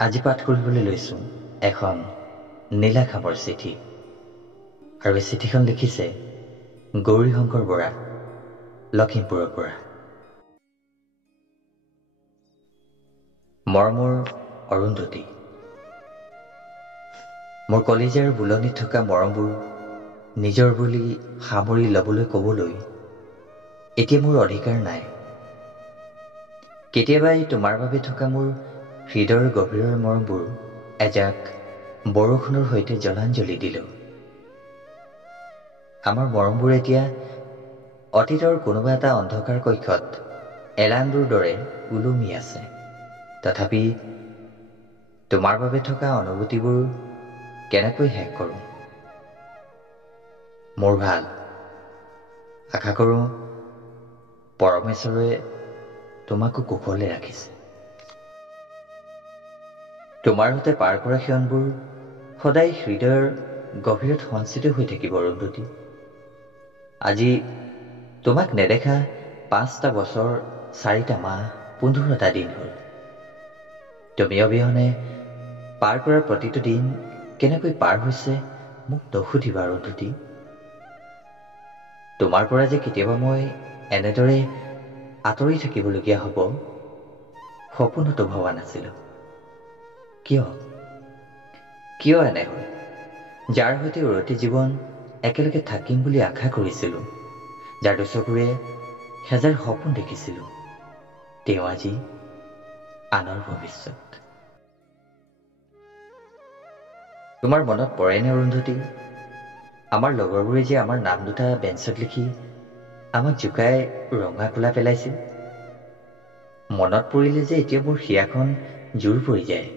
আজি পাঠ কৰিবলৈ লৈছোঁ এখন নীলাখামৰ চিঠি। আৰু এই চিঠিখন লিখিছে গৌৰী শংকৰ বৰা, লখিমপুৰৰ পৰা। মৰমৰ অৰুন্ধতী, মোৰ কলিজাৰ বুলনিত থকা মৰমবোৰ নিজৰ বুলি সামৰি ল'বলৈ ক'বলৈ এতিয়া মোৰ অধিকাৰ নাই। কেতিয়াবাই তোমাৰ বাবে থকা মোৰ হৃদয়ৰ গভীৰৰ মৰমবোৰ এজাক বৰষুণৰ সৈতে জলাঞ্জলি দিলোঁ। আমাৰ মৰমবোৰ এতিয়া অতীতৰ কোনোবা এটা অন্ধকাৰ কক্ষত এলানবোৰ দৰে ওলমি আছে। তথাপি তোমাৰ বাবে থকা অনুভূতিবোৰ কেনেকৈ শেষ কৰোঁ? মোৰ ভাল। আশা কৰোঁ পৰমেশ্বৰে তোমাকো কুশলে ৰাখিছে। তোমাৰ সৈতে পাৰ কৰা ক্ষণবোৰ সদায় হৃদয়ৰ গভীৰত সঞ্চিত হৈ থাকিব অৰুন্ধতী। আজি তোমাক নেদেখা 5টা বছৰ, 4টা মাহ, 15টা দিন হ'ল। তুমি অবিহনে পাৰ কৰাৰ প্ৰতিটো দিন কেনেকৈ পাৰ হৈছে মোক নুসুধিবা অৰুন্ধতী। তোমাৰ পৰা যে কেতিয়াবা মই এনেদৰে আঁতৰি থাকিবলগীয়া হ'ব সপোনতো ভবা নাছিলোঁ। কিয় এনে হ'ল? যাৰ সৈতে উৰতি জীৱন একেলগে থাকিম বুলি আশা কৰিছিলোঁ, যাৰ দুচকুৰে হেজাৰ সপোন দেখিছিলোঁ, তেওঁ আজি আনৰ ভৱিষ্যত। তোমাৰ মনত পৰেনে অৰুন্ধতী, আমাৰ লগৰবোৰে যে আমাৰ নাম দুটা বেঞ্চত লিখি আমাক জোকাই ৰঙা কোলা পেলাইছিল? মনত পৰিলে যে এতিয়া মোৰ হিয়াখন জোৰ পৰি যায়।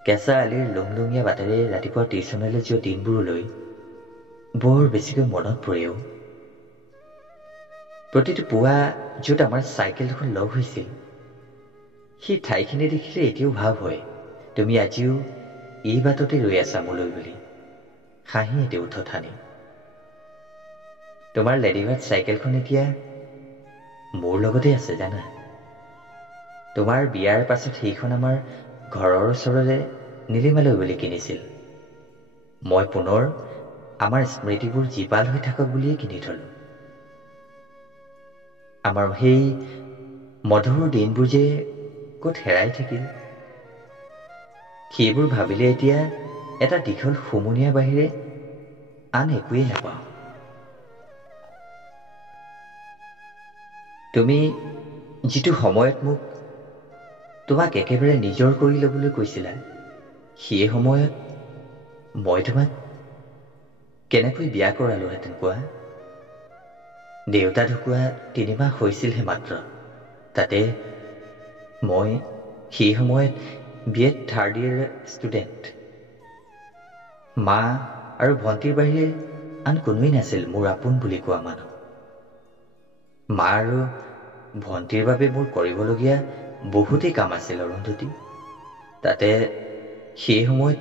কেঁচা আলিৰ লুংলুঙীয়া বাটেৰে ৰাতিপুৱা টিউচনলৈ যোৱা দিনবোৰলৈ বৰ বেছিকৈ মনত পৰেও। প্ৰতিটো পুৱা য'ত আমাৰ চাইকেল দুখন লগ হৈছিল, সেই ঠাইখিনি দেখিলে এতিয়াও ভাৱ হয় তুমি আজিও এই বাটতে ৰৈ আছা মোলৈ বুলি, হাঁহি এটি উঠত হানি। তোমাৰ লেডিবাৰ্ড চাইকেলখন এতিয়া মোৰ লগতে আছে জানা। তোমাৰ বিয়াৰ পাছত সেইখন আমাৰ ঘৰৰ ওচৰৰে নীলিমালৈ বুলি কিনিছিল। মই পুনৰ আমাৰ স্মৃতিবোৰ জীপাল হৈ থাকক বুলিয়ে কিনি থলোঁ। আমাৰ সেই মধুৰ দিনবোৰ যে ক'ত হেৰাই থাকিল, সেইবোৰ ভাবিলে এতিয়া এটা দীঘল হুমুনিয়াৰ বাহিৰে আন একোৱেই নাপাওঁ। তুমি যিটো সময়ত তোমাক একেবাৰে নিজৰ কৰি ল'বলৈ কৈছিলা, সেই সময়ত মই তোমাক কেনেকৈ বিয়া কৰালোহেঁতেন কোৱা? দেউতা ঢুকুৱা 3 মাহ হৈছিলহে মাত্ৰ। তাতে মই সেই সময়ত BA 3rd year ষ্টুডেণ্ট। মা আৰু ভণ্টিৰ বাহিৰে আন কোনোৱেই নাছিল মোৰ আপোন বুলি কোৱা মানুহ। মা আৰু ভণ্টিৰ বাবে মোৰ কৰিবলগীয়া বহুতেই কাম আছিল অৰুন্ধতী। তাতে সেই সময়ত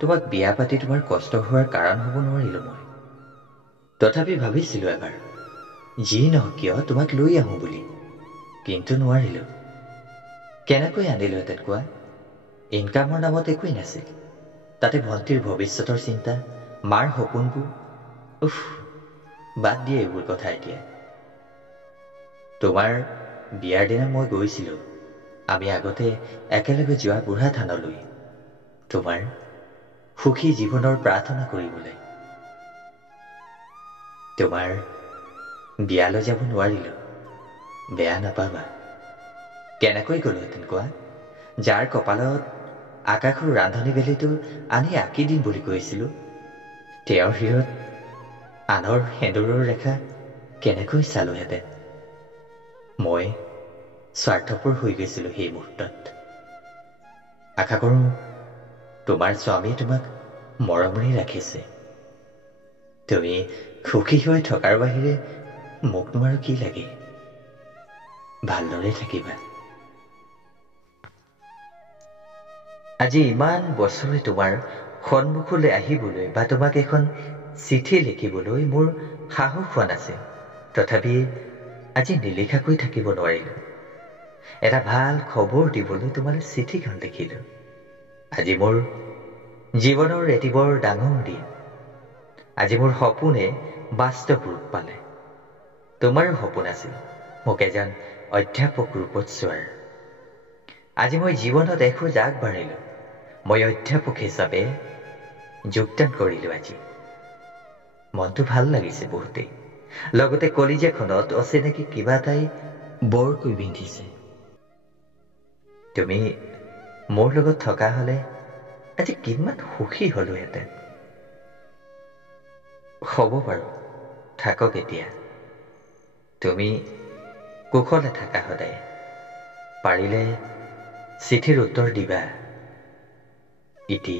তোমাক বিয়া পাতি তোমাৰ কষ্ট হোৱাৰ কাৰণ হ'ব নোৱাৰিলোঁ মই। তথাপি ভাবিছিলোঁ এবাৰ যি নহওক কিয় তোমাক লৈ আহোঁ বুলি, কিন্তু নোৱাৰিলোঁ। কেনেকৈ আনিলোহেঁতেন কোৱা? ইনকামৰ নামত একোৱেই নাছিল। তাতে ভণ্টিৰ ভৱিষ্যতৰ চিন্তা, মাৰ সপোনবোৰ। বাদ দিয়ে এইবোৰ কথা এতিয়া। তোমাৰ বিয়াৰ দিনা মই গৈছিলোঁ আমি আগতে একেলগে যোৱা বুঢ়া থানলৈ, তোমাৰ সুখী জীৱনৰ প্ৰাৰ্থনা কৰিবলৈ। তোমাৰ বিয়ালৈ যাব নোৱাৰিলোঁ, বেয়া নাপাবা। কেনেকৈ গ'লোহেঁতেন কোৱা? যাৰ কপালত আকাশৰ ৰান্ধনি বেলিটো আনি আঁকি দিম বুলি কৈছিলোঁ, তেওঁৰ শিৰত আনৰ সেন্দুৰৰ ৰেখা কেনেকৈ চালোহেঁতেন? মই স্বাৰ্থপৰ হৈ গৈছিলোঁ সেই মুহূৰ্তত। আশা কৰোঁ তোমাৰ স্বামীয়ে তোমাক মৰমেৰে ৰাখিছে। তুমি সুখী হৈ থকাৰ বাহিৰে মোকনো আৰু কি লাগে? ভালদৰে থাকিবা। আজি ইমান বছৰে তোমাৰ সন্মুখলৈ আহিবলৈ বা তোমাক এখন চিঠি লিখিবলৈ মোৰ সাহস হোৱা নাছিল। তথাপি আজি নিলিখাকৈ থাকিব নোৱাৰিলোঁ। এটা ভাল খবৰ দিবলৈ তোমালৈ চিঠিখন লিখিলোঁ। আজি মোৰ জীৱনৰ এটি বৰ ডাঙৰ দিন। আজি মোৰ সপোনে বাস্তৱ ৰূপ পালে। তোমাৰো সপোন আছিল মোক এজন অধ্যাপক ৰূপত চোৱাৰ। আজি মই জীৱনত এখোজ আগবাঢ়িলোঁ। মই অধ্যাপক হিচাপে যোগদান কৰিলোঁ আজি। মনটো ভাল লাগিছে বহুতেই। লগতে কলিজাখনত অচিনাকি কিবা এটাই বৰকৈ বিন্ধিছে। তুমি মোৰ লগত থকা হলে আজি কিমান সুখী হলোহেঁতেন। হ'ব বাৰু, থাকক এতিয়া। তুমি কুশলে থাকা সদায়। পাৰিলে চিঠিৰ উত্তৰ দিবা। ইতি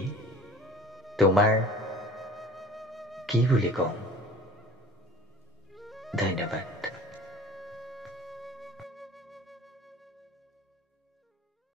তোমাৰ কি বুলি কওঁ? ধন্যবাদ।